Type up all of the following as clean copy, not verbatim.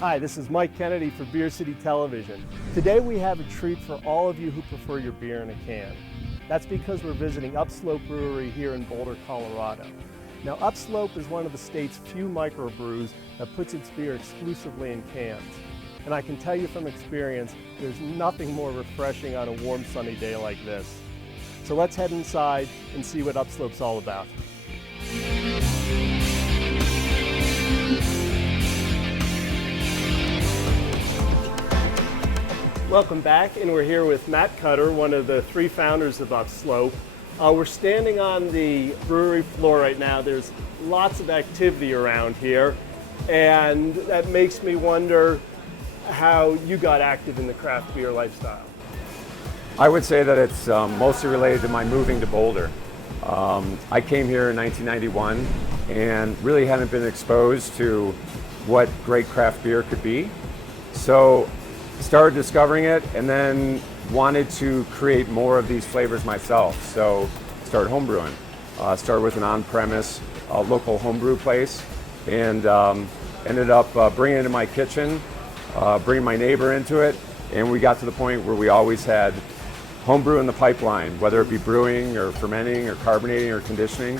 Hi, this is Mike Kennedy for Beer City Television. Today we have a treat for all of you who prefer your beer in a can. That's because we're visiting Upslope Brewery here in Boulder, Colorado. Now, Upslope is one of the state's few microbrews that puts its beer exclusively in cans. And I can tell you from experience, there's nothing more refreshing on a warm, sunny day like this. So let's head inside and see what Upslope's all about. Welcome back, and we're here with Matt Cutter, one of the three founders of Upslope. We're standing on the brewery floor right now. There's lots of activity around here, and that makes me wonder how you got active in the craft beer lifestyle. I would say that it's mostly related to my moving to Boulder. I came here in 1991 and really hadn't been exposed to what great craft beer could be. So started discovering it and then wanted to create more of these flavors myself. So started homebrewing. Started with an on-premise local homebrew place and ended up bringing it into my kitchen, bringing my neighbor into it, and we got to the point where we always had homebrew in the pipeline, whether it be brewing or fermenting or carbonating or conditioning.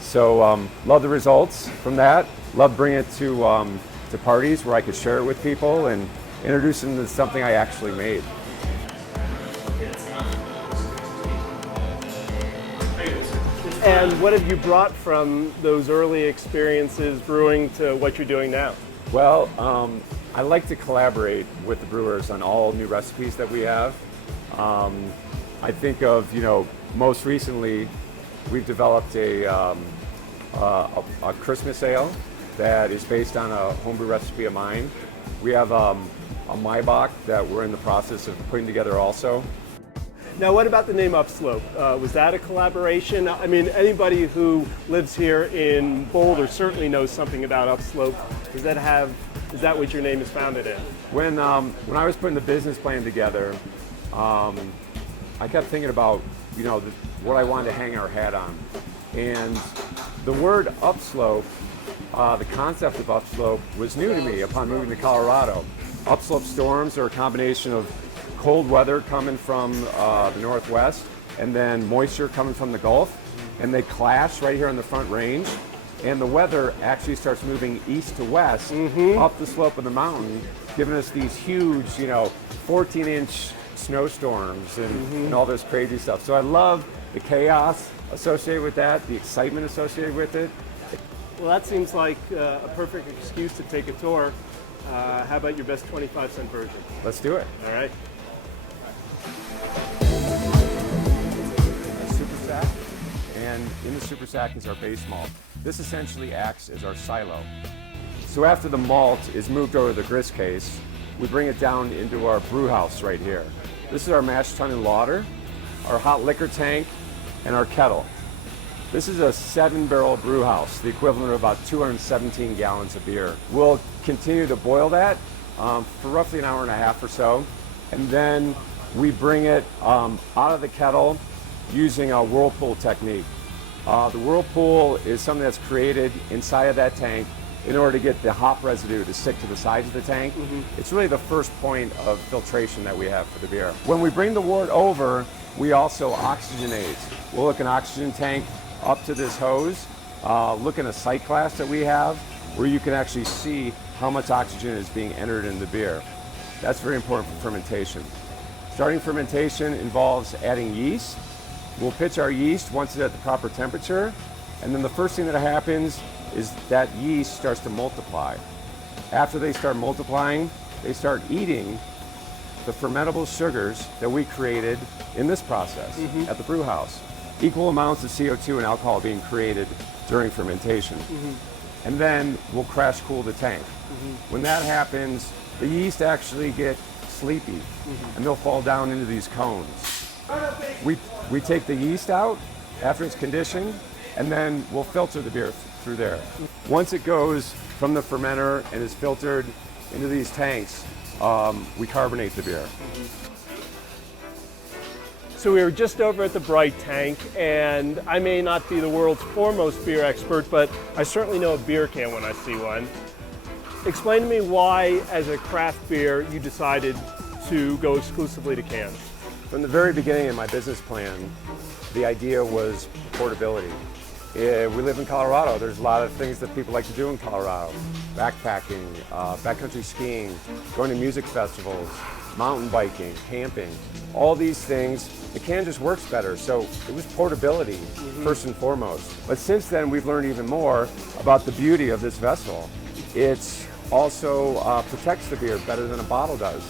So love the results from that. Love bringing it to parties where I could share it with people and introduce them to something I actually made. And what have you brought from those early experiences brewing to what you're doing now? Well, I like to collaborate with the brewers on all new recipes that we have. I think of, most recently we've developed a Christmas ale that is based on a homebrew recipe of mine. We have a Maibach that we're in the process of putting together also. Now, what about the name Upslope? Was that a collaboration? I mean, anybody who lives here in Boulder certainly knows something about Upslope. Is that what your name is founded in? When I was putting the business plan together, I kept thinking about, what I wanted to hang our hat on. And the word upslope, the concept of upslope was new to me upon moving to Colorado. Upslope storms are a combination of cold weather coming from the northwest and then moisture coming from the Gulf, and they clash right here on the Front Range, and the weather actually starts moving east to west up the slope of the mountain, giving us these huge, 14-inch snowstorms and all this crazy stuff. So I love the chaos associated with that, the excitement associated with it. Well, that seems like a perfect excuse to take a tour. How about your best 25-cent version? Let's do it. All right. Super sack, and in the super sack is our base malt. This essentially acts as our silo. So after the malt is moved over the grist case, we bring it down into our brew house right here. This is our mash tun and lauter, our hot liquor tank, and our kettle. This is a 7-barrel brew house, the equivalent of about 217 gallons of beer. We'll continue to boil that for roughly an hour and a half or so, and then we bring it out of the kettle using a whirlpool technique. The whirlpool is something that's created inside of that tank in order to get the hop residue to stick to the sides of the tank. It's really the first point of filtration that we have for the beer. When we bring the wort over, we also oxygenate. We'll hook an oxygen tank up to this hose, look in a sight glass that we have where you can actually see how much oxygen is being entered in the beer. That's very important for fermentation. Starting fermentation involves adding yeast. We'll pitch our yeast once it's at the proper temperature, and then the first thing that happens is that yeast starts to multiply. After they start multiplying, they start eating the fermentable sugars that we created in this process at the brew house. Equal amounts of CO2 and alcohol being created during fermentation. And then we'll crash cool the tank. When that happens, the yeast actually get sleepy and they'll fall down into these cones. We take the yeast out after it's conditioned, and then we'll filter the beer through there. Once it goes from the fermenter and is filtered into these tanks, we carbonate the beer. So we were just over at the Bright Tank, and I may not be the world's foremost beer expert, but I certainly know a beer can when I see one. Explain to me why, as a craft beer, you decided to go exclusively to cans. From the very beginning in my business plan, the idea was portability. We live in Colorado. There's a lot of things that people like to do in Colorado. Backpacking, backcountry skiing, going to music festivals, mountain biking, camping, all these things. The can just works better, so it was portability first and foremost. But since then, we've learned even more about the beauty of this vessel. It's also protects the beer better than a bottle does.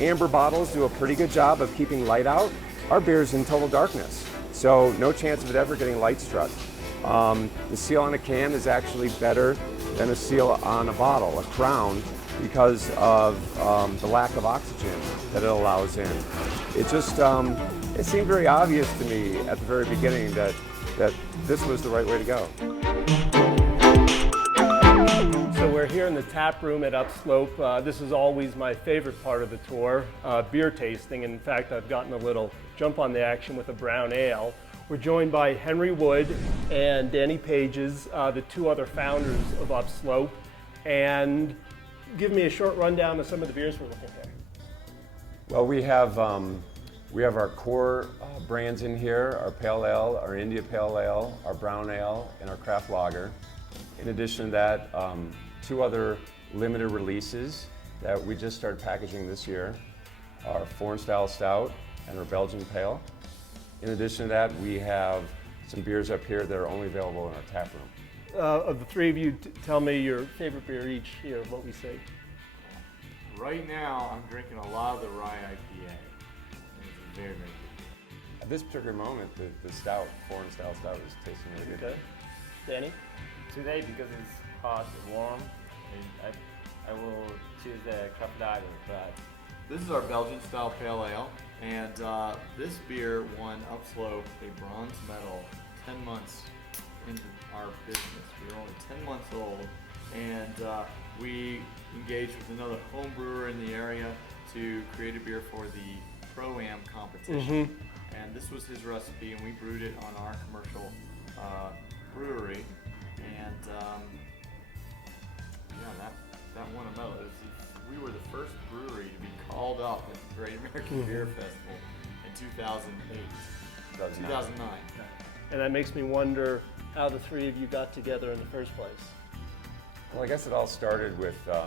Amber bottles do a pretty good job of keeping light out. Our beer's in total darkness, so no chance of it ever getting light struck. The seal on a can is actually better than a seal on a bottle, a crown, because of the lack of oxygen that it allows in. It just, it seemed very obvious to me at the very beginning that this was the right way to go. So we're here in the tap room at Upslope. This is always my favorite part of the tour, beer tasting. In fact, I've gotten a little jump on the action with a brown ale. We're joined by Henry Wood and Danny Pages, the two other founders of Upslope. And give me a short rundown of some of the beers we're looking at. Well, we have our core brands in here, our Pale Ale, our India Pale Ale, our Brown Ale, and our Craft Lager. In addition to that, two other limited releases that we just started packaging this year, our Foreign Style Stout and our Belgian Pale. In addition to that, we have some beers up here that are only available in our tap room. Of the three of you, tell me your favorite beer each here, what we say. Right now, I'm drinking a lot of the rye IPA. It's very, very good. At this particular moment, the stout, Foreign Style Stout, is tasting really good. Okay. Danny? Today, because it's hot and warm, I will choose the Craft Lager, but This is our Belgian style pale ale, and this beer won Upslope a bronze medal 10 months into our business. We were only 10 months old, and we engaged with another home brewer in the area to create a beer for the Pro-Am competition. And this was his recipe, and we brewed it on our commercial brewery. And yeah, that won a medal. We were the first brewery to be called up at the Great American Beer Festival in 2009. And that makes me wonder how the three of you got together in the first place. Well, I guess it all started with, I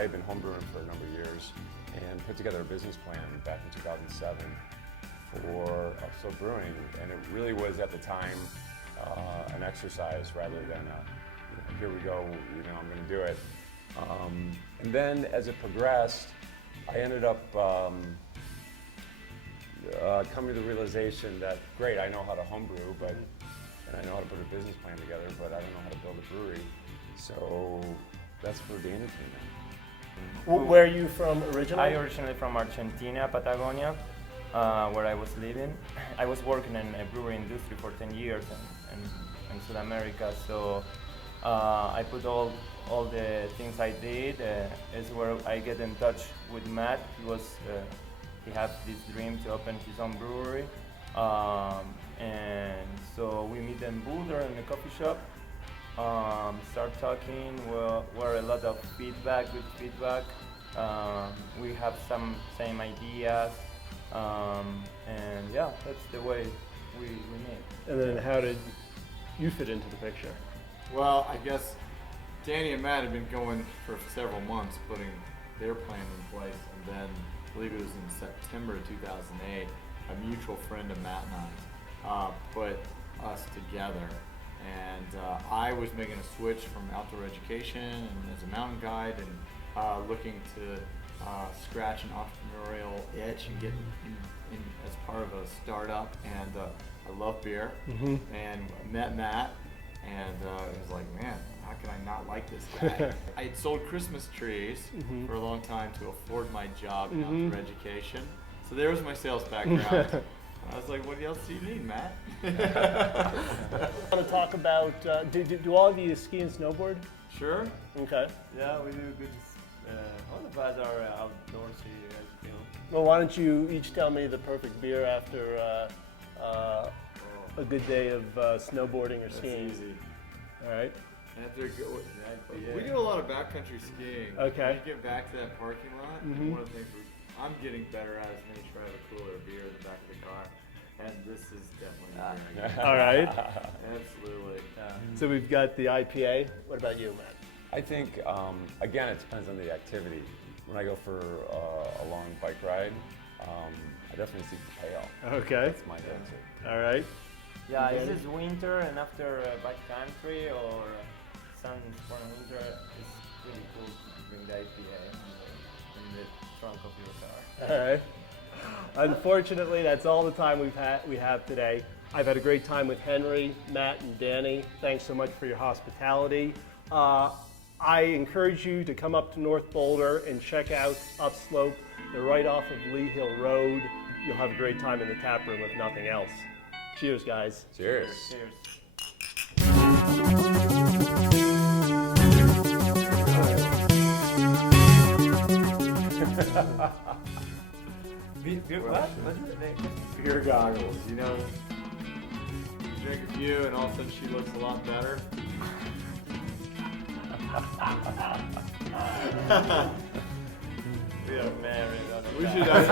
had been homebrewing for a number of years and put together a business plan back in 2007 for Upslope Brewing, and it really was at the time an exercise rather than here we go, I'm going to do it. And then as it progressed, I ended up coming to the realization that, great, I know how to homebrew, and I know how to put a business plan together, but I don't know how to build a brewery. So that's where Danny came in. Where are you from originally? I originally from Argentina, Patagonia, where I was living. I was working in a brewery industry for 10 years in South America, so I put all the things I did is where I get in touch with Matt. He had this dream to open his own brewery, and so we meet in Boulder in a coffee shop. Start talking. We're a lot of good feedback. We have some same ideas, and yeah, that's the way we meet. And then how did you fit into the picture? Well, I guess Danny and Matt had been going for several months putting their plan in place, and then I believe it was in September of 2008, a mutual friend of Matt and I put us together. And I was making a switch from outdoor education and as a mountain guide and looking to scratch an entrepreneurial itch and get in as part of a startup. And I love beer, and met Matt, and it was like, man, how can I not like this guy? I had sold Christmas trees for a long time to afford my job in outdoor education. So there was my sales background. I was like, what else do you need, Matt? I want to talk about, do all of you ski and snowboard? Sure. Okay. Yeah, we do good. All of us are outdoorsy, I feel. Well, why don't you each tell me the perfect beer after a good day of snowboarding or skiing? That's easy. All right. After we do a lot of backcountry skiing. Okay. When you get back to that parking lot, one of the things I'm getting better at is making sure I have a cooler of beer in the back of the car. And this is definitely very good. All right. Absolutely. So we've got the IPA. What about you, Matt? I think, again, it depends on the activity. When I go for a long bike ride, I definitely seek the pale. Okay. That's my go-to. All right. Yeah, this is winter, and after backcountry or sun sport in winter, it's really cool to bring the IPA in the trunk of your car. All right. Unfortunately, that's all the time we have today. I've had a great time with Henry, Matt, and Danny. Thanks so much for your hospitality. I encourage you to come up to North Boulder and check out Upslope. They're right off of Lee Hill Road. You'll have a great time in the tap room if nothing else. Cheers, guys. Cheers. Cheers. What? Beer goggles, you know. You drink a few and all of a sudden she looks a lot better. We are married. We should have